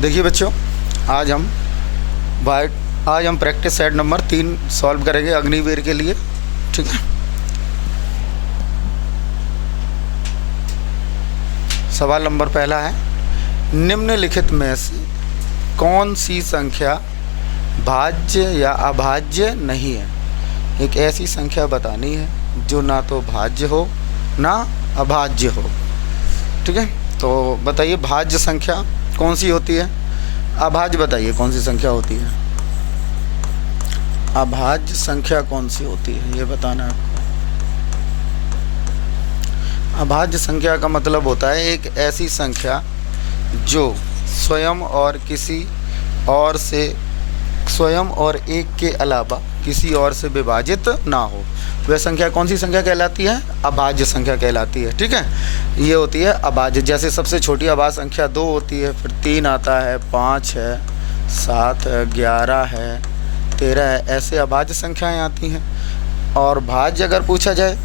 देखिए बच्चों, आज हम प्रैक्टिस सेट नंबर 3 सॉल्व करेंगे अग्निवीर के लिए। ठीक है, सवाल नंबर पहला है, निम्नलिखित में से कौन सी संख्या भाज्य या अभाज्य नहीं है। एक ऐसी संख्या बतानी है जो ना तो भाज्य हो ना अभाज्य हो। ठीक है, तो बताइए भाज्य संख्या कौन सी होती है, अभाज्य बताइए कौन सी संख्या होती है। अभाज्य संख्या कौन सी होती है ये बताना है आपको। अभाज्य संख्या का मतलब होता है एक ऐसी संख्या जो स्वयं और एक के अलावा किसी और से विभाजित ना हो। वह संख्या कौन सी संख्या कहलाती है, अभाज्य संख्या कहलाती है। ठीक है, ये होती है अभाज्य। जैसे सबसे छोटी अभाज्य संख्या 2 होती है, फिर 3 आता है, 5 है, 7 है, 11 है, 13 है, ऐसे अभाज्य संख्याएं आती हैं। और भाज्य अगर पूछा जाए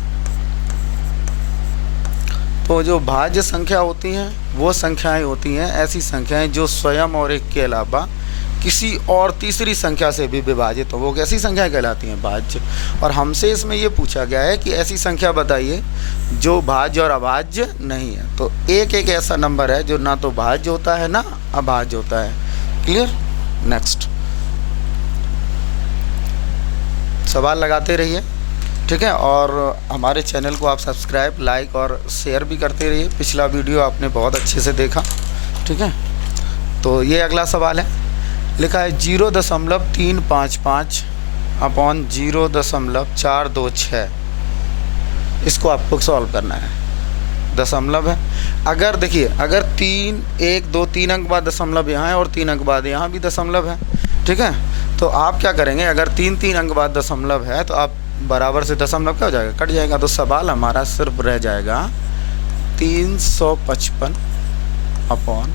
तो जो भाज्य संख्या होती हैं वो संख्याएं होती हैं ऐसी संख्याएं जो स्वयं और एक के अलावा किसी और तीसरी संख्या से भी विभाजित हो। वो कैसी संख्याएं कहलाती हैं, भाज्य। और हमसे इसमें ये पूछा गया है कि ऐसी संख्या बताइए जो भाज्य और अभाज्य नहीं है। तो एक ऐसा नंबर है जो ना तो भाज्य होता है ना अभाज्य होता है। क्लियर। नेक्स्ट सवाल लगाते रहिए। ठीक है, और हमारे चैनल को आप सब्सक्राइब, लाइक और शेयर भी करते रहिए। पिछला वीडियो आपने बहुत अच्छे से देखा। ठीक है, तो ये अगला सवाल है, लिखा है 0.355 अपॉन 0.426। इसको आपको सॉल्व करना है। दशमलव है, अगर देखिए अगर 3 अंक बाद दशमलव यहाँ है और 3 अंक बाद यहाँ भी दशमलव है। ठीक है, तो आप क्या करेंगे, अगर 3 अंक बाद दशमलव है तो आप बराबर से दशमलव क्या हो जाएगा, कट जाएगा। तो सवाल हमारा सिर्फ रह जाएगा 355 अपॉन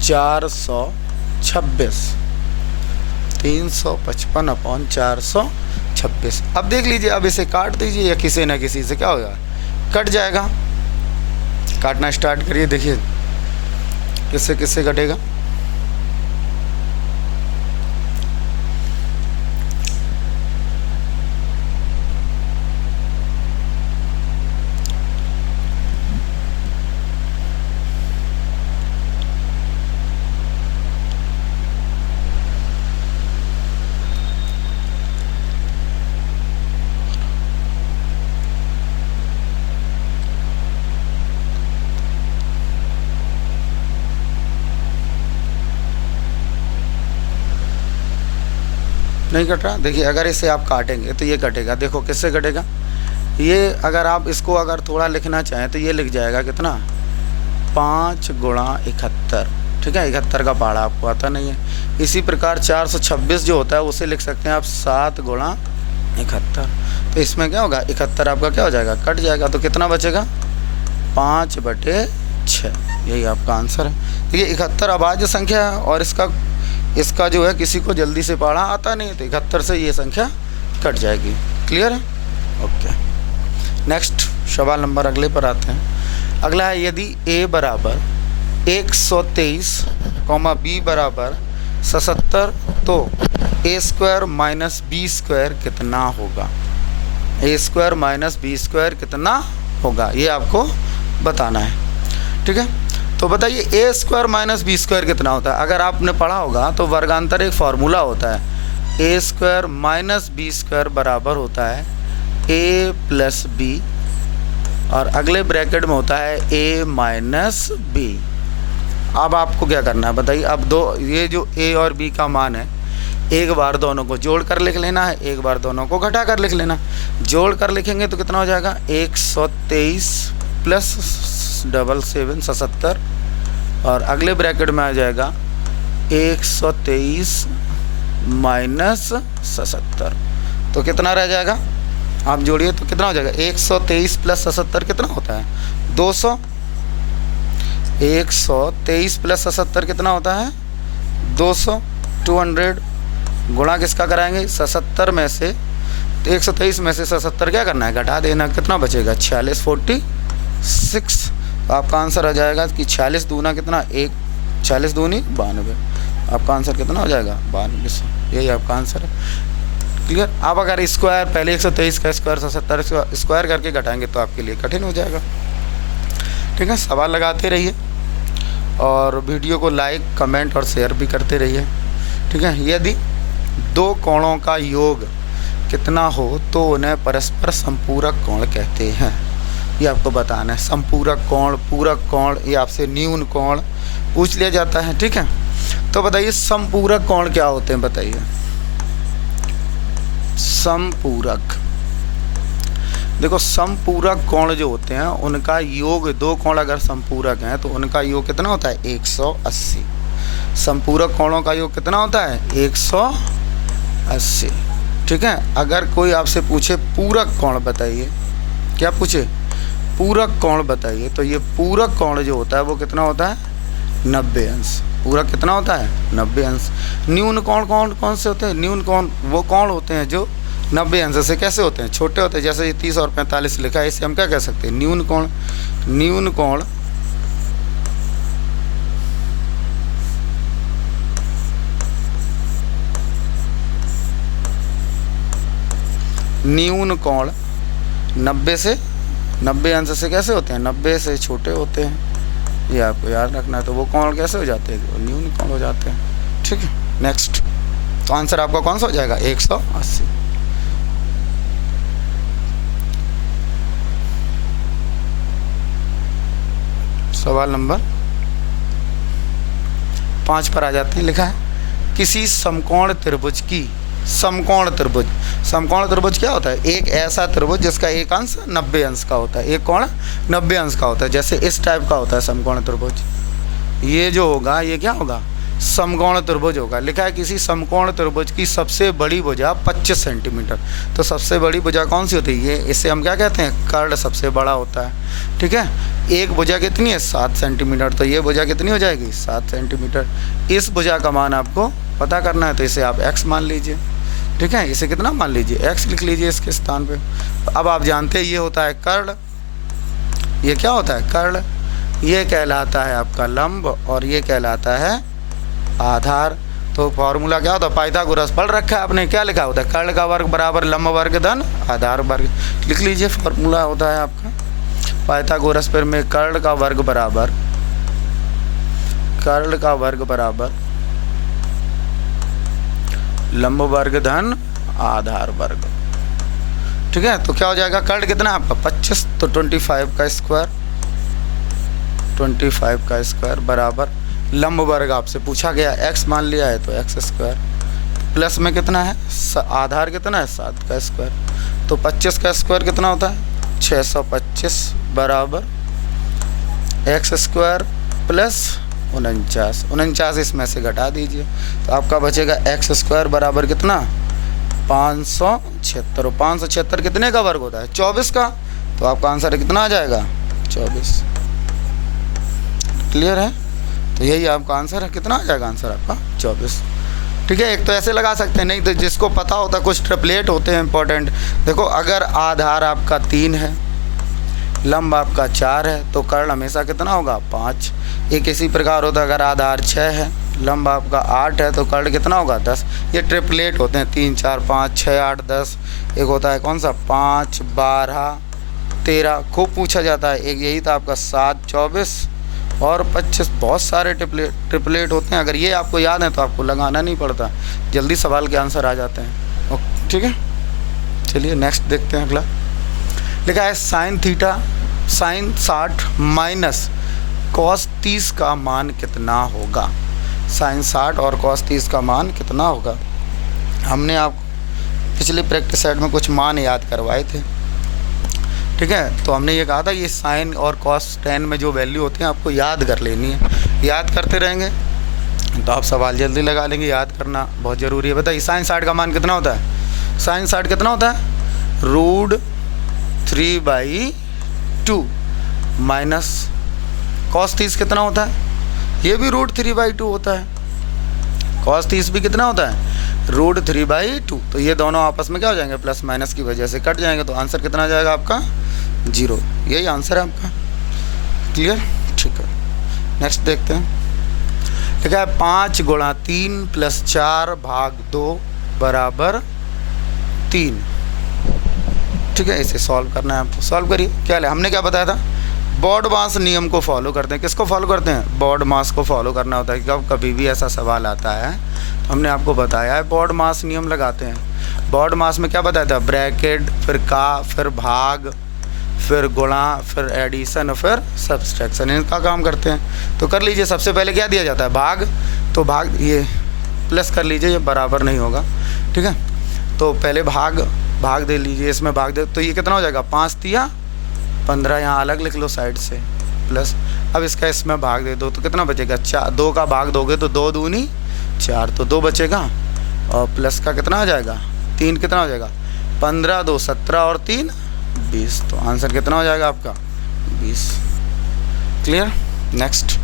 426। 355 अपॉन 426। अब देख लीजिए, अब इसे काट दीजिए या किसी न किसी से क्या होगा, कट जाएगा। काटना स्टार्ट करिए, देखिए किससे किससे कटेगा। नहीं कट रहा। देखिए अगर इसे आप काटेंगे तो ये कटेगा। देखो किससे कटेगा, ये अगर आप इसको अगर थोड़ा लिखना चाहें तो ये लिख जाएगा कितना, 5 गुणा 71। ठीक है, 71 का पहाड़ा आपको आता नहीं है। इसी प्रकार 426 जो होता है उसे लिख सकते हैं आप 7 गुणा 71। तो इसमें क्या होगा, 71 आपका क्या हो जाएगा, कट जाएगा। तो कितना बचेगा, 5/6। यही आपका आंसर है। देखिए 71 अभाज्य संख्या है और इसका जो है किसी को जल्दी से पढ़ा आता नहीं, तो 71 से ये संख्या कट जाएगी। क्लियर है। ओके, नेक्स्ट सवाल नंबर अगले पर आते हैं। अगला है, यदि a बराबर 123, b बराबर 77 तो a² माइनस b² कितना होगा। a² माइनस b² कितना होगा ये आपको बताना है। ठीक है, तो बताइए a² माइनस b² कितना होता है। अगर आपने पढ़ा होगा तो वर्गांतर एक फार्मूला होता है, a² माइनस b² बराबर होता है a प्लस b और अगले ब्रैकेट में होता है a माइनस b। अब आपको क्या करना है बताइए। अब ये जो a और b का मान है, एक बार दोनों को जोड़ कर लिख लेना है, एक बार दोनों को घटा कर लिख लेना। जोड़ कर लिखेंगे तो कितना हो जाएगा, 123 प्लस 77 77 और अगले ब्रैकेट में आ जाएगा 123 माइनस 77। तो कितना रह जाएगा, आप जोड़िए तो कितना हो जाएगा, 123 प्लस 77 कितना होता है, 200। 123 प्लस 77 कितना होता है, 200। 200 गुणा किसका कराएंगे, 77 में से। तो 123 में से 77 क्या करना है, घटा देना। कितना बचेगा, 46 46। तो आपका आंसर आ जाएगा कि 46 दूना कितना, 1 40 दूनी 92, आपका आंसर कितना हो जाएगा 9200, यही आपका आंसर है। क्लियर। आप अगर स्क्वायर पहले 123 का स्क्वायर 170 का स्क्वायर करके घटाएंगे तो आपके लिए कठिन हो जाएगा। ठीक है, सवाल लगाते रहिए और वीडियो को लाइक कमेंट और शेयर भी करते रहिए। ठीक है, यदि दो कोणों का योग कितना हो तो उन्हें परस्पर संपूरक कोण कहते हैं, ये आपको बताना है। संपूरक कोण, पूरक कोण, ये आपसे न्यून कोण पूछ लिया जाता है। ठीक है, तो बताइए संपूरक कोण क्या होते हैं, बताइए। संपूरक, देखो समपूरक कोण जो होते हैं उनका योग, दो कोण अगर संपूरक हैं तो उनका योग कितना होता है 180। संपूरक कोणों का योग कितना होता है 180। ठीक है, अगर कोई आपसे पूछे पूरक कोण बताइए, क्या पूछे पूरक कोण बताइए, तो ये पूरक कोण जो होता है वो कितना होता है 90 अंश। पूरक कितना होता है 90 अंश। न्यून कोण कौन से होते हैं, न्यून कोण वो कोण होते हैं जो 90 अंश से कैसे होते हैं, छोटे होते हैं। जैसे ये 30 और 45 लिखा है, इसे हम क्या कह सकते हैं न्यून कोण। न्यून कोण न्यून कोण 90 अंश से कैसे होते हैं 90 से छोटे होते हैं, ये आपको याद रखना है। तो वो कोण कैसे हो जाते हैं, वो न्यून कोण हो जाते हैं। ठीक है, नेक्स्ट, तो आंसर आपका कौन सा हो जाएगा 180। सवाल नंबर 5 पर आ जाते हैं। लिखा है किसी समकोण त्रिभुज की, समकोण त्रिभुज, समकोण त्रिभुज क्या होता है, एक ऐसा त्रिभुज जिसका एक अंश 90 अंश का होता है, एक कोण 90 अंश का होता है। जैसे इस टाइप का होता है समकोण त्रिभुज, ये जो होगा ये क्या होगा समकोण त्रिभुज होगा। लिखा है किसी समकोण त्रिभुज की सबसे बड़ी भुजा 25 सेंटीमीटर। तो सबसे बड़ी भुजा कौन सी होती है, ये इसे हम क्या कहते हैं कर्ण सबसे बड़ा होता है। ठीक है, एक भुजा कितनी है 7 सेंटीमीटर, तो ये भुजा कितनी हो जाएगी 7 सेंटीमीटर। इस भुजा का मान आपको पता करना है, तो इसे आप x मान लीजिए। ठीक है, इसे कितना मान लीजिए x लिख लीजिए इसके स्थान पे। अब आप जानते हैं ये होता है कर्ण, ये क्या होता है कर्ण, ये कहलाता है आपका लंब और ये कहलाता है आधार। तो फॉर्मूला क्या होता है, पाइथागोरस पढ़ रखा है आपने, क्या लिखा होता है कर्ण का वर्ग बराबर लंब वर्ग धन आधार वर्ग। लिख लीजिए फॉर्मूला होता है आपका पाइथागोरस पर में कर्ण का वर्ग बराबर लंब वर्ग धन आधार वर्ग। ठीक है, तो क्या हो जाएगा कर्ण कितना आपका 25, तो 25 का स्क्वायर बराबर लंब वर्ग आपसे पूछा गया x मान लिया है तो x स्क्वायर प्लस में कितना है आधार कितना है 7 का स्क्वायर। तो 25 का स्क्वायर कितना होता है 625 बराबर x स्क्वायर प्लस 49 इसमें से घटा दीजिए तो आपका बचेगा x स्क्वायर बराबर कितना 576। 576 कितने का वर्ग होता है 24 का, तो आपका आंसर कितना आ जाएगा 24। क्लियर है, तो यही आपका आंसर है, कितना आ जाएगा आंसर आपका 24। ठीक है, एक तो ऐसे लगा सकते हैं, नहीं तो जिसको पता होता कुछ ट्रिपलेट होते हैं इंपॉर्टेंट। देखो अगर आधार आपका 3 है, लंब आपका 4 है, तो कर्ण हमेशा कितना होगा 5। एक इसी प्रकार होता है अगर आधार 6 है, लंब आपका 8 है, तो कर्ण कितना होगा 10। ये ट्रिपलेट होते हैं 3 4 5 6 8 10। एक होता है कौन सा 5 12 13, खूब पूछा जाता है। एक यही था आपका 7 24 और 25, बहुत सारे ट्रिपलेट होते हैं। अगर ये आपको याद है तो आपको लगाना नहीं पड़ता, जल्दी सवाल के आंसर आ जाते हैं। ओके, ठीक है, चलिए नेक्स्ट देखते हैं। अगला लिखा है sin 60 माइनस cos 30 का मान कितना होगा। sin 60 और cos 30 का मान कितना होगा। हमने आपको पिछले प्रैक्टिस सेट में कुछ मान याद करवाए थे। ठीक है, तो हमने ये कहा था ये साइन और cos tan में जो वैल्यू होती है आपको याद कर लेनी है। याद करते रहेंगे तो आप सवाल जल्दी लगा लेंगे, याद करना बहुत ज़रूरी है। बताइए sin 60 का मान कितना होता है। sin 60 कितना होता है √3/2 माइनस cos 30 कितना होता है, ये भी √3/2 होता है। cos 30 भी कितना होता है √3/2। तो ये दोनों आपस में क्या हो जाएंगे प्लस माइनस की वजह से कट जाएंगे, तो आंसर कितना आ जाएगा आपका 0। यही आंसर है आपका। क्लियर, ठीक है, नेक्स्ट देखते हैं। लिखा है 5 गुणा 3 प्लस 4 भाग 2 बराबर 3। ठीक है, इसे सॉल्व करना है आपको। सॉल्व करिए। क्या है, हमने क्या बताया था, बॉडमास नियम को फॉलो करते हैं। किसको फॉलो करते हैं, बॉडमास को फॉलो करना होता है। कब कभी भी ऐसा सवाल आता है तो हमने आपको बताया है बॉडमास नियम लगाते हैं। बॉडमास में क्या बताया था, ब्रैकेट, फिर का, फिर भाग, फिर गुणा, फिर एडिशन और फिर सब्सट्रैक्शन, इनका काम करते हैं। तो कर लीजिए। सबसे पहले क्या दिया जाता है, भाग। तो भाग ये प्लस कर लीजिए, ये बराबर नहीं होगा। ठीक है, तो पहले भाग दे लीजिए, इसमें भाग दे, तो ये कितना हो जाएगा, 5 तिया 15, यहाँ अलग लिख लो साइड से, प्लस। अब इसका इसमें भाग दे दो तो कितना बचेगा, 4। 2 का भाग दोगे तो 2 दूनी 4, तो 2 बचेगा, और प्लस का कितना हो जाएगा, 3, कितना हो जाएगा, 15 2 17 और 3 20। तो आंसर कितना हो जाएगा आपका, 20। क्लियर। नेक्स्ट,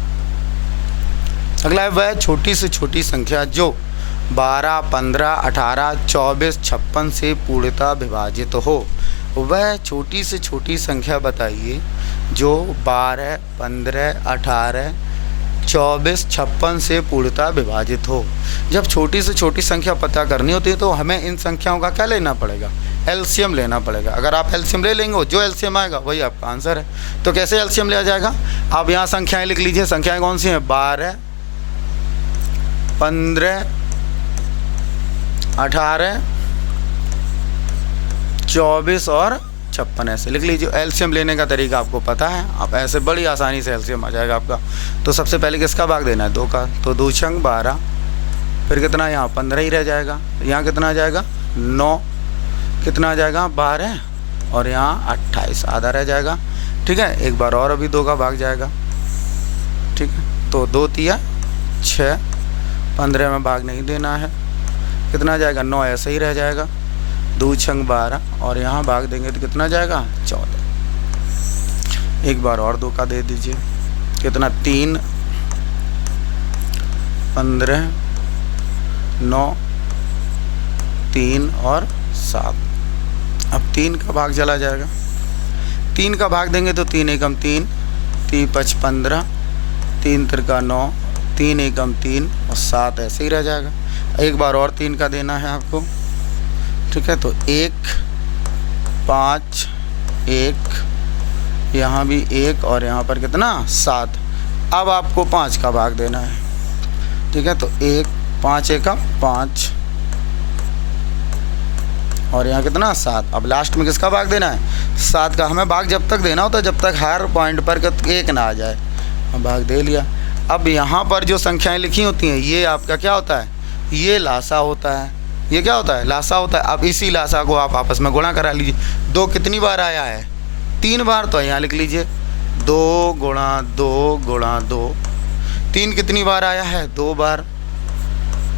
अगला है वह छोटी से छोटी संख्या जो 12 15 18 24 56 से पूर्णतः विभाजित हो। वह छोटी से छोटी संख्या बताइए जो 12 15 18 24 56 से पूर्णतः विभाजित हो। जब छोटी से छोटी संख्या पता करनी होती है तो हमें इन संख्याओं का क्या लेना पड़ेगा, एलसीएम लेना पड़ेगा। अगर आप एलसीएम ले लेंगे, जो एलसीएम आएगा वही आपका आंसर है। तो कैसे एलसीएम लिया जाएगा, आप यहाँ संख्याएं लिख लीजिए। संख्याएं कौन सी हैं, 12 15 18 24 और 56, ऐसे लिख लीजिए। एलसीएम लेने का तरीका आपको पता है, आप ऐसे बड़ी आसानी से एलसीएम आ जाएगा आपका। तो सबसे पहले किसका भाग देना है, 2 का, तो 2 छंग 12, फिर कितना यहाँ 15 ही रह जाएगा, यहाँ कितना आ जाएगा 9, कितना आ जाएगा 12, और यहाँ 28 आधा रह जाएगा। ठीक है, एक बार और अभी 2 का भाग जाएगा। ठीक है, तो 2 तिया 6, 15 में भाग नहीं देना है, कितना आ जाएगा 9, ऐसे ही रह जाएगा, 2 छंग 12, और यहाँ भाग देंगे तो कितना जाएगा 14। एक बार और 2 का दे दीजिए, कितना 3 15 9 3 और 7। अब 3 का भाग चला जाएगा, 3 का भाग देंगे तो 3 एकम 3, 3 5 15, 3 तिरका 9, 3 एकम 3 और 7 ऐसे ही रह जाएगा। एक बार और 3 का देना है आपको। ठीक है, तो 1 5 1, यहाँ भी 1, और यहाँ पर कितना 7। अब आपको 5 का भाग देना है। ठीक है, तो 1 5 एकम 5, और यहाँ कितना 7। अब लास्ट में किसका भाग देना है, 7 का। हमें भाग जब तक देना होता है जब तक हर पॉइंट पर 1 ना आ जाए। अब भाग दे लिया। अब यहाँ पर जो संख्याएं लिखी होती हैं ये आपका क्या होता है, ये लासा होता है। ये क्या होता है, लासा होता है। अब इसी लासा को आप आपस में गुणा करा लीजिए। 2 कितनी बार आया है, 3 बार, तो यहाँ लिख लीजिए 2 गुणा 2 गुणा 2। 3 कितनी बार आया है, 2 बार,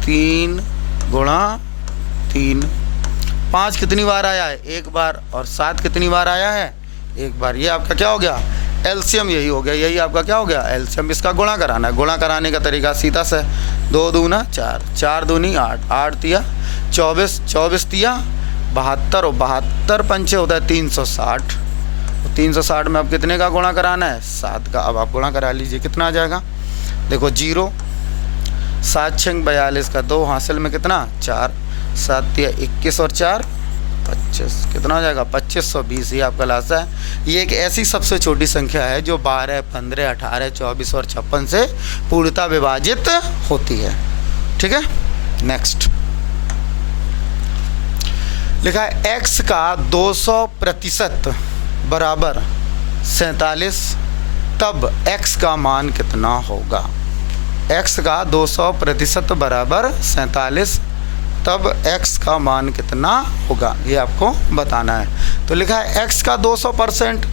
3 गुणा 3। 5 कितनी बार आया है, 1 बार, और 7 कितनी बार आया है, 1 बार। ये आपका क्या हो गया, एलसीएम यही हो गया। यही आपका क्या हो गया, एलसीएम। इसका गुणा कराना है। गुणा कराने का तरीका सीधा से 2 दूना 4, 4 दूनी 8, 8 तिया 24, 24 तिया 72, और 72 पंचे होता है 360। 360 में अब कितने का गुणा कराना है, 7 का। अब आप गुणा करा लीजिए, कितना आ जाएगा, देखो 0, 7 छंग 42 का 2, हासिल में कितना 4, 7 तिया 21 और 4 25, कितना हो जाएगा 2520। ये आपका लासा है। ये एक ऐसी सबसे छोटी संख्या है जो 12 15 18 24 और 56 से पूर्णतः विभाजित होती है। ठीक है, नेक्स्ट लिखा है x का 200% बराबर 47, तब x का मान कितना होगा। x का 200% बराबर 47, तब x का मान कितना होगा, ये आपको बताना है। तो लिखा है x का 200%,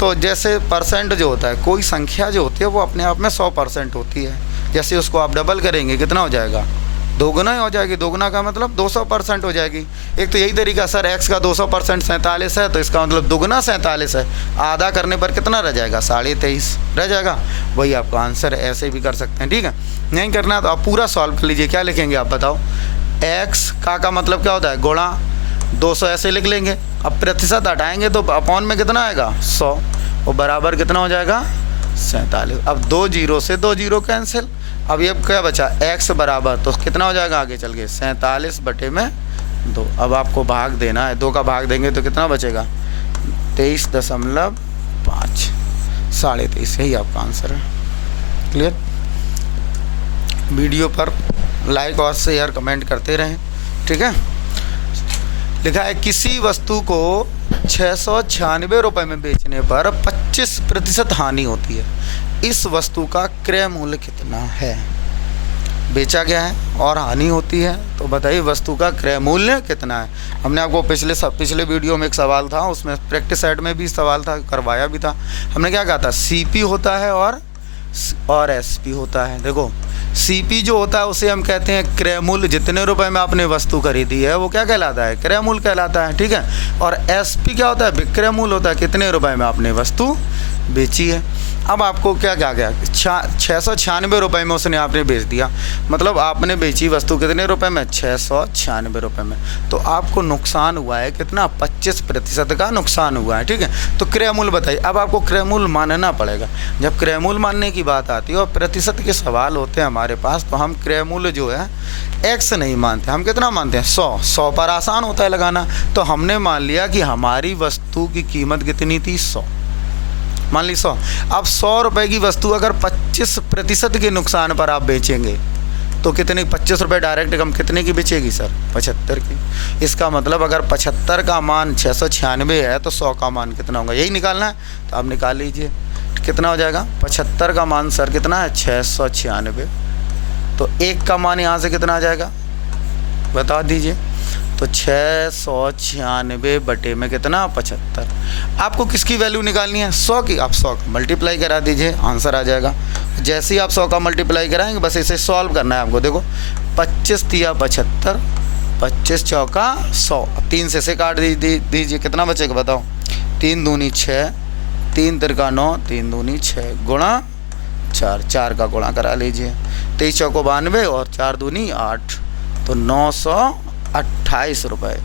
तो जैसे परसेंट जो होता है, कोई संख्या जो होती है वो अपने आप में 100% होती है। जैसे उसको आप डबल करेंगे कितना हो जाएगा, 2 गुना ही हो जाएगी। 2 गुना का मतलब 200% हो जाएगी। एक तो यही तरीका, सर x का 200% 47 है, तो इसका मतलब 2 गुना 47 है। आधा करने पर कितना रह जाएगा, 23.5 रह जाएगा। वही आपका आंसर है। ऐसे भी कर सकते हैं। ठीक है, नहीं करना है तो आप पूरा सॉल्व कर लीजिए। क्या लिखेंगे आप बताओ, x का मतलब क्या होता है, गुणा 200 ऐसे लिख लेंगे। अब प्रतिशत हटाएंगे तो अपॉन में कितना आएगा 100, और बराबर कितना हो जाएगा 47। अब 2 जीरो से 2 जीरो कैंसिल, अब ये क्या बचा, x बराबर, तो कितना हो जाएगा आगे चल के 47/2। अब आपको भाग देना है, 2 का भाग देंगे तो कितना बचेगा 23.5, 23.5, यही आपका आंसर है। क्लियर। वीडियो पर लाइक और शेयर कमेंट करते रहें, ठीक है। लिखा है किसी वस्तु को 696 रुपये में बेचने पर 25% हानि होती है, इस वस्तु का क्रय मूल्य कितना है। बेचा गया है और हानि होती है, तो बताइए वस्तु का क्रय मूल्य कितना है। हमने आपको पिछले वीडियो में एक सवाल था, उसमें प्रैक्टिस सेट में भी सवाल था, करवाया भी था। हमने क्या कहा था, सीपी होता है और एसपी होता है। देखो सीपी जो होता है उसे हम कहते हैं क्रय मूल्य, जितने रुपए में आपने वस्तु खरीदी है वो क्या कहलाता है, क्रय मूल्य कहलाता है, ठीक है। और एसपी क्या होता है, विक्रय मूल्य होता है, कितने रुपए में आपने वस्तु बेची है। अब आपको क्या गया 696 रुपये में उसने आपने बेच दिया, मतलब आपने बेची वस्तु कितने रुपए में, 696 रुपये में। तो आपको नुकसान हुआ है कितना, 25% का नुकसान हुआ है, ठीक है। तो क्रय मूल्य बताइए। अब आपको क्रय मूल्य मानना पड़ेगा। जब क्रय मूल्य मानने की बात आती है और प्रतिशत के सवाल होते हैं हमारे पास, तो हम क्रय मूल्य जो है x नहीं मानते, हम कितना मानते हैं 100 पर आसान होता है लगाना। तो हमने मान लिया कि हमारी वस्तु की कीमत कितनी थी, 100, मान ली 100। अब 100 रुपये की वस्तु अगर 25% के नुकसान पर आप बेचेंगे तो कितने, 25 रुपये डायरेक्ट कम कितने की बेचेगी सर, 75 की। इसका मतलब अगर 75 का मान 696 है तो 100 का मान कितना होगा, यही निकालना है। तो आप निकाल लीजिए कितना हो जाएगा, 75 का मान सर कितना है 696, तो 1 का मान यहाँ से कितना आ जाएगा बता दीजिए। तो 696 बटे में कितना 75। आपको किसकी वैल्यू निकालनी है, 100 की। आप 100 का मल्टीप्लाई करा दीजिए, आंसर आ जाएगा। जैसे ही आप 100 का मल्टीप्लाई कराएंगे, बस इसे सॉल्व करना है आपको। देखो 25 तिया 75, 25 चौका 100, 3 से काट दीजिए, कितना बचेगा बताओ, 3 दूनी 6, 3 तिरका 9, 3 दूनी 6 गुणा 4, 4 का गुणा करा लीजिए, 23 चौको 92 और 4 दूनी 8, तो 928 रुपये।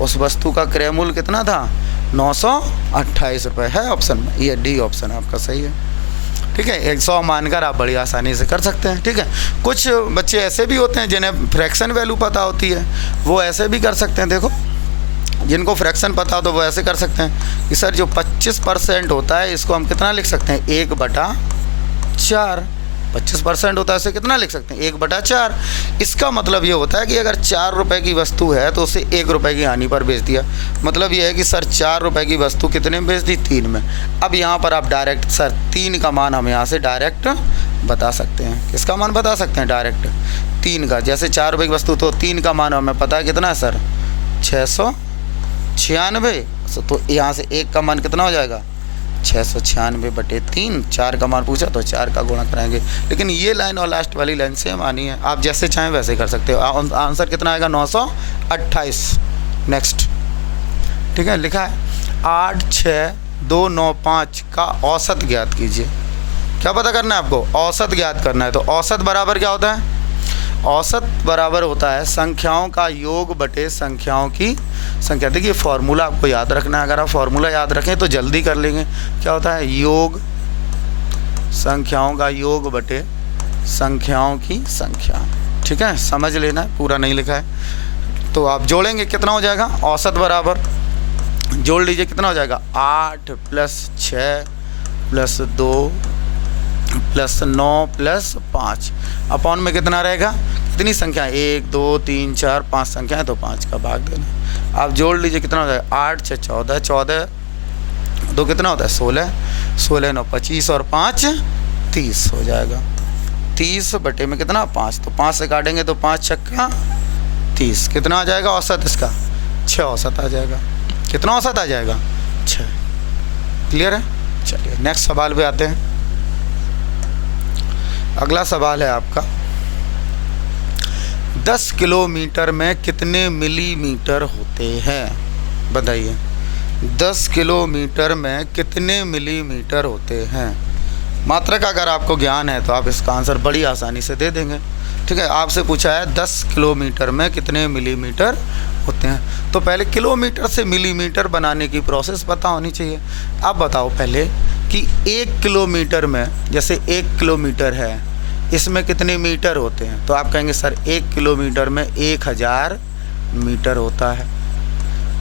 उस वस्तु का क्रय मूल्य कितना था, 928 रुपये है ऑप्शन में, ये डी ऑप्शन आपका सही है, ठीक है। 100 मानकर आप बड़ी आसानी से कर सकते हैं, ठीक है। कुछ बच्चे ऐसे भी होते हैं जिन्हें फ्रैक्शन वैल्यू पता होती है, वो ऐसे भी कर सकते हैं। देखो जिनको फ्रैक्शन पता हो तो वो ऐसे कर सकते हैं कि सर जो 25% होता है इसको हम कितना लिख सकते हैं, 1/4। 25% होता है इसे कितना लिख सकते हैं, 1/4। इसका मतलब ये होता है कि अगर 4 रुपये की वस्तु है तो उसे 1 रुपये की हानि पर बेच दिया। मतलब ये है कि सर 4 रुपये की वस्तु कितने में बेच दी, 3 में। अब यहाँ पर आप डायरेक्ट सर 3 का मान हम यहाँ से डायरेक्ट बता सकते हैं। किसका मान बता सकते हैं, डायरेक्ट 3 का। जैसे 4 रुपये की वस्तु तो 3 का मान हमें पता है कितना है सर, 696। तो यहाँ से 1 का मान कितना हो जाएगा, 696/3। 4 का मान पूछा तो 4 का गुणा कराएंगे। लेकिन ये लाइन और लास्ट वाली लाइन सेम आनी है, आप जैसे चाहें वैसे कर सकते हो। आंसर कितना आएगा, 928। नेक्स्ट, ठीक है। लिखा है 86295 का औसत ज्ञात कीजिए। क्या पता करना है आपको, औसत ज्ञात करना है। तो औसत बराबर क्या होता है, औसत बराबर होता है संख्याओं का योग बटे संख्याओं की संख्या। देखिए फॉर्मूला आपको याद रखना है, अगर आप फॉर्मूला याद रखें तो जल्दी कर लेंगे। क्या होता है, योग संख्याओं का योग बटे संख्याओं की संख्या, ठीक है। समझ लेना है, पूरा नहीं लिखा है। तो आप जोड़ेंगे कितना हो जाएगा, औसत बराबर जोड़ लीजिए कितना हो जाएगा, 8 + 6 + 2 + 9 + 5 अपॉन में कितना रहेगा, कितनी संख्या, 1 2 3 4 5 संख्या है तो 5 का भाग देना। आप जोड़ लीजिए कितना हो जाएगा, 8 × 6 = 14, 14 2 कितना होता है 16, 16 × 9 = 25 और 5 = 30 हो जाएगा। 30 बटे में कितना 5, तो 5 से काटेंगे तो 5 × 6 = 30। कितना आ जाएगा औसत इसका, 6 औसत आ जाएगा। कितना औसत आ जाएगा, 6। क्लियर है। चलिए नेक्स्ट सवाल पे आते हैं। अगला सवाल है आपका, 10 किलोमीटर में कितने मिलीमीटर होते हैं, बताइए। 10 किलोमीटर में कितने मिलीमीटर होते हैं। मात्रा का अगर आपको ज्ञान है तो आप इसका आंसर बड़ी आसानी से दे देंगे, ठीक है। आपसे पूछा है 10 किलोमीटर में कितने मिलीमीटर होते हैं, तो पहले किलोमीटर से मिलीमीटर बनाने की प्रोसेस पता होनी चाहिए। आप बताओ पहले कि 1 किलोमीटर में, जैसे 1 किलोमीटर है, इसमें कितने मीटर होते हैं? तो आप कहेंगे सर 1 किलोमीटर में 1000 मीटर होता है।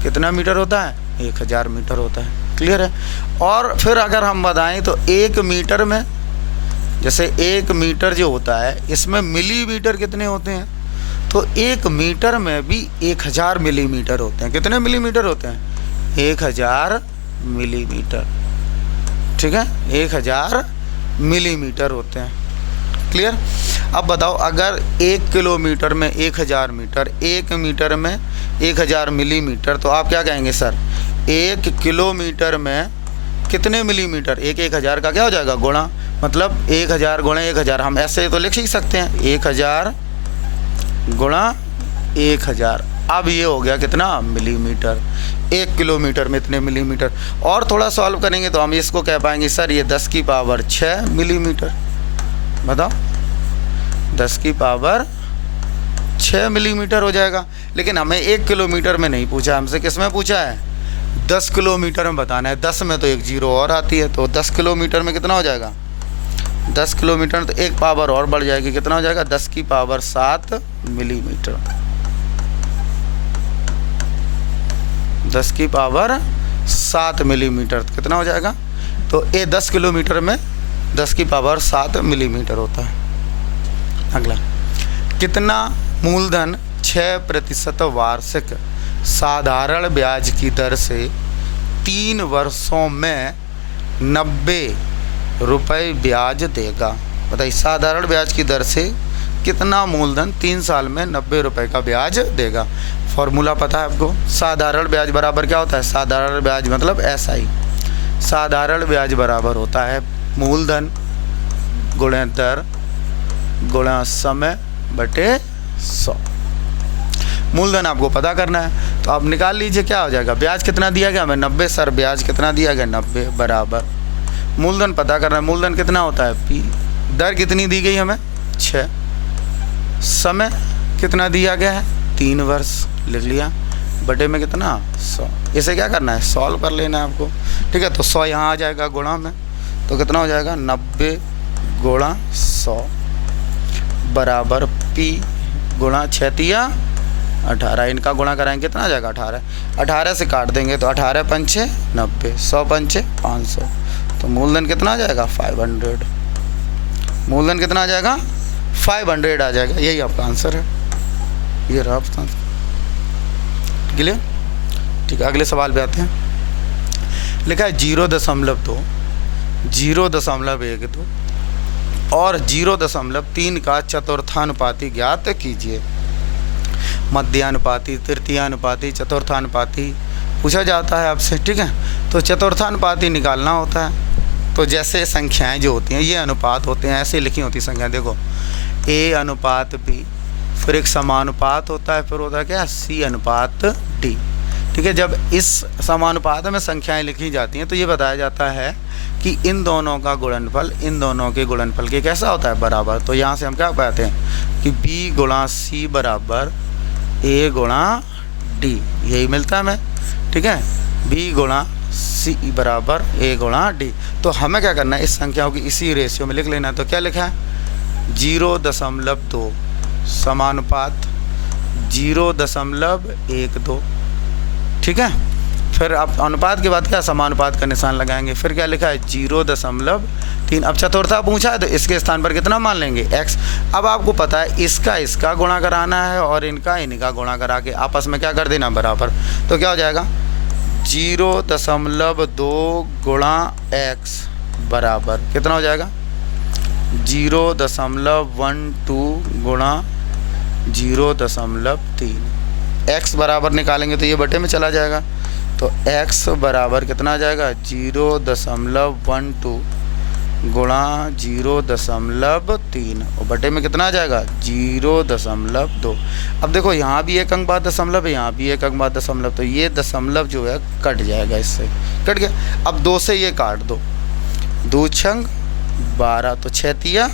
कितना मीटर होता है? 1000 मीटर होता है। क्लियर है? और फिर अगर हम बताएं तो 1 मीटर में, जैसे 1 मीटर जो होता है इसमें मिलीमीटर कितने होते हैं? तो 1 मीटर में भी 1000 मिलीमीटर होते हैं। कितने मिलीमीटर होते हैं? 1000 मिलीमीटर। ठीक है, 1000 मिलीमीटर होते हैं। क्लियर? अब बताओ, अगर 1 किलोमीटर में 1000 मीटर, 1 मीटर में 1000 मिलीमीटर, तो आप क्या कहेंगे सर? 1 किलोमीटर में कितने मिलीमीटर? 1000 का क्या हो जाएगा? गुणा, मतलब 1000 गुणा 1000। हम ऐसे तो लिख ही सकते हैं 1000 गुणा 1000। अब ये हो गया कितना? मिलीमीटर। 1 किलोमीटर में इतने मिलीमीटर। और थोड़ा सॉल्व करेंगे तो हम इसको कह पाएंगे सर ये 10 की पावर 6 मिलीमीटर। बताओ, 10 की पावर 6 मिलीमीटर हो जाएगा। लेकिन हमें 1 किलोमीटर में नहीं पूछा, हमसे किस में पूछा है? 10 किलोमीटर में बताना है। 10 में तो एक जीरो और आती है, तो 10 किलोमीटर में कितना हो जाएगा? 10 किलोमीटर तो एक पावर और बढ़ जाएगी। कितना हो जाएगा? 10 की पावर 7 मिलीमीटर। 10 की पावर 7 मिलीमीटर कितना हो जाएगा? तो ये 10 किलोमीटर में 10 की पावर 7 मिलीमीटर होता है। अगला, कितना मूलधन 6% वार्षिक साधारण ब्याज की दर से 3 वर्षों में 90 रुपये ब्याज देगा? बताइए, साधारण ब्याज की दर से कितना मूलधन 3 साल में 90 रुपये का ब्याज देगा? फॉर्मूला पता है आपको? साधारण ब्याज बराबर क्या होता है? साधारण ब्याज मतलब SI। साधारण ब्याज बराबर होता है मूलधन गुणे दर गुणा समय बटे 100। मूलधन आपको पता करना है, तो आप निकाल लीजिए क्या हो जाएगा। ब्याज कितना दिया गया हमें? 90 सर। ब्याज कितना दिया गया? 90 बराबर मूलधन पता करना है। मूलधन कितना होता है? P। दर कितनी दी गई हमें? 6। समय कितना दिया गया है? 3 वर्ष। लिख लिया। बटे में कितना? 100। इसे क्या करना है? सॉल्व कर लेना है आपको। ठीक है, तो 100 यहाँ आ जाएगा गुणा में, तो कितना हो जाएगा? 90 गुणा 100 बराबर P गुणा 6 तिया 18। इनका गुणा कराएंगे कितना आ जाएगा? 18। 18 से काट देंगे तो 18 पंचे 90, 100 पंचे 500। तो मूलधन कितना आ जाएगा? 500। मूलधन कितना आ जाएगा? 500 आ जाएगा। यही आपका आंसर है। ये रहा आपका आंसर। क्लियर? ठीक है, अगले सवाल पे आते हैं। लिखा है 0.2, 0.12 और 0.3 का चतुर्थानुपाती ज्ञात कीजिए। मध्यानुपाती, तृतीयानुपाती, चतुर्थानुपाती पूछा जाता है आपसे। ठीक है, तो चतुर्थानुपाती निकालना होता है। तो जैसे संख्याएं जो होती हैं ये अनुपात होते हैं, ऐसे लिखी होती संख्याएं। देखो A अनुपात B, फिर एक समानुपात होता है, फिर होता है क्या? C अनुपात D। ठीक है, जब इस समानुपात में संख्याएं लिखी जाती हैं तो ये बताया जाता है कि इन दोनों का गुणनफल इन दोनों के गुणनफल के कैसा होता है? बराबर। तो यहाँ से हम क्या पाते हैं कि B गुणा C बराबर A गुणा D, यही मिलता है हमें। ठीक है, B गुणा C बराबर A गुणा D। तो हमें क्या करना है? इस संख्याओं की इसी रेशियो में लिख लेना है। तो क्या लिखा है? 0.2 समानुपात 0.12। ठीक है, फिर आप अनुपात के बाद क्या? समानुपात का निशान लगाएंगे। फिर क्या लिखा है? 0.3। अब चतुर्था पूछा है तो इसके स्थान पर कितना मान लेंगे? x। अब आपको पता है इसका गुणा कराना है और इनका गुणा करा के आपस में क्या कर देना? बराबर। तो क्या हो जाएगा? 0.2 गुणा x बराबर कितना हो जाएगा? 0.12 गुणा 0.3। x बराबर निकालेंगे तो ये बटे में चला जाएगा। तो x बराबर कितना आ जाएगा? 0.12 गुणा 0.3 और बटे में कितना आ जाएगा? 0.2। अब देखो यहाँ भी एक अंक बाद दशमलव है, यहाँ भी एक अंक बाद दशमलव, तो ये दशमलव जो है कट जाएगा, इससे कट गया। अब 2 से ये काट दो, 2 छंग 12, तो 6 तिया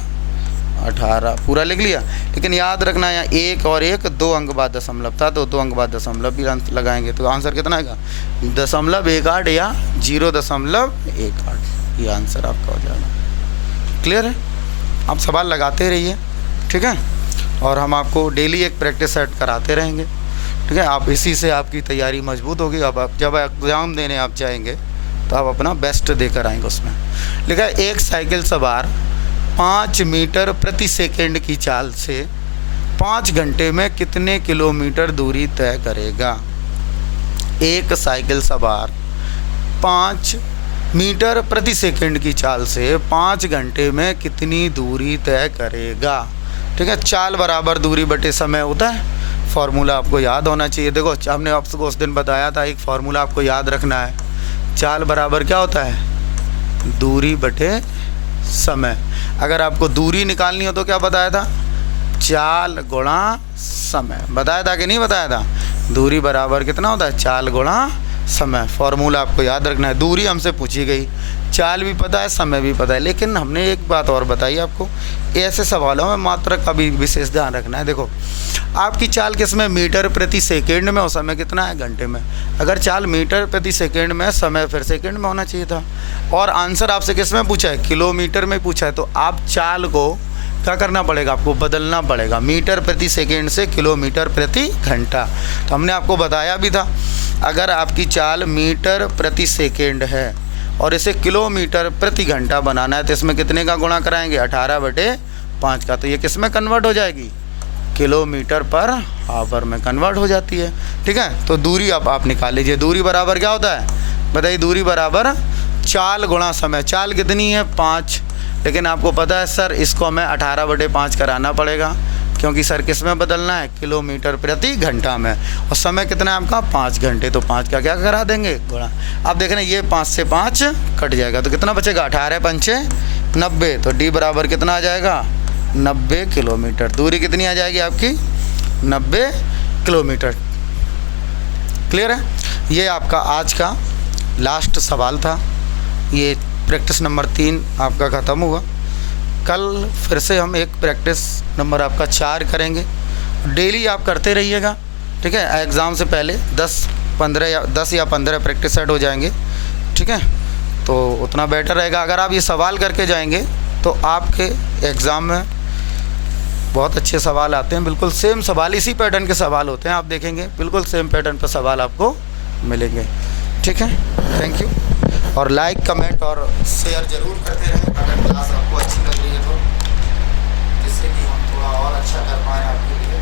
18 पूरा लिख लिया। लेकिन याद रखना यहाँ 1 और 1 2 अंक बाद दशमलव था, तो 2 अंक बाद दशमलव भी लगाएंगे तो आंसर कितना आएगा? 0.18 या 0.18। ये आंसर आपका हो जाएगा। क्लियर है? आप सवाल लगाते रहिए, ठीक है। और हम आपको डेली एक प्रैक्टिस सेट कराते रहेंगे, ठीक है। आप इसी से आपकी तैयारी मजबूत होगी। अब आप जब एग्ज़ाम देने आप जाएंगे तो आप अपना बेस्ट देकर आएंगे। उसमें लिखा है एक साइकिल सवार 5 मीटर प्रति सेकंड की चाल से 5 घंटे में कितने किलोमीटर दूरी तय करेगा। एक साइकिल सवार 5 मीटर प्रति सेकंड की चाल से 5 घंटे में कितनी दूरी तय करेगा, ठीक है। चाल बराबर दूरी बटे समय होता है, फार्मूला आपको याद होना चाहिए। देखो हमने आपको उस दिन बताया था, एक फार्मूला आपको याद रखना है। चाल बराबर क्या होता है, दूरी बटे समय। अगर आपको दूरी निकालनी हो तो क्या बताया था, चाल गुणा समय। बताया था कि नहीं बताया था। दूरी बराबर कितना होता है, चाल गुणा समय। फार्मूला आपको याद रखना है। दूरी हमसे पूछी गई, चाल भी पता है, समय भी पता है। लेकिन हमने एक बात और बताई आपको, ऐसे सवालों में मात्रा का भी विशेष ध्यान रखना है। देखो आपकी चाल किस में, मीटर प्रति सेकंड में, और समय कितना है, घंटे में। अगर चाल मीटर प्रति सेकंड में, समय फिर सेकंड में होना चाहिए था। और आंसर आपसे किस में पूछा है, किलोमीटर में पूछा है। तो आप चाल को क्या करना पड़ेगा, आपको बदलना पड़ेगा, मीटर प्रति सेकंड से किलोमीटर प्रति घंटा। तो हमने आपको बताया भी था, अगर आपकी चाल मीटर प्रति सेकंड है और इसे किलोमीटर प्रति घंटा बनाना है तो इसमें कितने का गुणा कराएंगे, 18/5 का। तो ये किस में कन्वर्ट हो जाएगी, किलोमीटर पर आवर में कन्वर्ट हो जाती है, ठीक है। तो दूरी अब आप निकाल लीजिए। दूरी बराबर क्या होता है, बताइए। दूरी बराबर चाल गुणा समय। चाल कितनी है, 5, लेकिन आपको पता है सर इसको हमें 18/5 कराना पड़ेगा, क्योंकि सर किस में बदलना है, किलोमीटर प्रति घंटा में। और समय कितना है आपका, 5 घंटे। तो 5 का क्या करा देंगे, गुणा। आप देख रहे हैं ये 5 से 5 कट जाएगा, तो कितना बचेगा, 18×5 = 90। तो डी बराबर कितना आ जाएगा, 90 किलोमीटर। दूरी कितनी आ जाएगी आपकी, 90 किलोमीटर। क्लियर है। ये आपका आज का लास्ट सवाल था। ये प्रैक्टिस नंबर 3 आपका ख़त्म हुआ। कल फिर से हम एक प्रैक्टिस नंबर आपका 4 करेंगे। डेली आप करते रहिएगा, ठीक है। एग्ज़ाम से पहले 10 या 15 प्रैक्टिस सेट हो जाएंगे, ठीक है। तो उतना बेटर रहेगा। अगर आप ये सवाल करके जाएंगे तो आपके एग्ज़ाम में बहुत अच्छे सवाल आते हैं। बिल्कुल सेम सवाल, इसी पैटर्न के सवाल होते हैं। आप देखेंगे बिल्कुल सेम पैटर्न पर सवाल आपको मिलेंगे, ठीक है। Thank you. और लाइक, कमेंट और शेयर ज़रूर करते रहें अगर क्लास आपको अच्छी लग रही है तो, जिससे कि हम थोड़ा और अच्छा कर पाएँ आपके लिए।